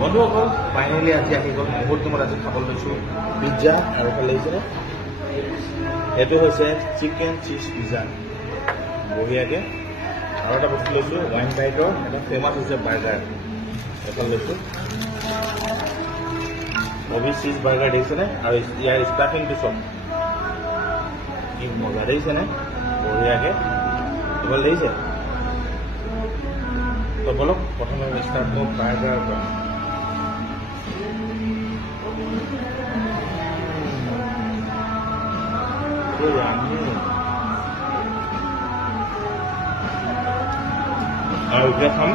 বন্ধুসকল ফাইনেলি আজি আহি গ'ল মুহূৰ্তত আজি খাবলৈ লৈছোঁ পিজ্জা আৰু ভাল লাগিছেনে এইটো হৈছে চিকেন চিজ পিজ্জা বঢ়িয়াকৈ আৰু এটা বস্তু লৈছোঁ ৱাইন বাইটৰ এটা ফেমাছ হৈছে বাৰ্গাৰ এখন লৈছোঁ অভি চিজ বাৰ্গাৰ দেখিছেনে আৰু ইয়াৰ ষ্টাফিংটো চব কি মজা দেখিছেনে বঢ়িয়াকৈ তোমাক দেখিছে তো বলক প্ৰথমে ষ্টাৰ্ট কৰোঁ বাৰ্গাৰৰ পৰা আৰু এতিয়া খাম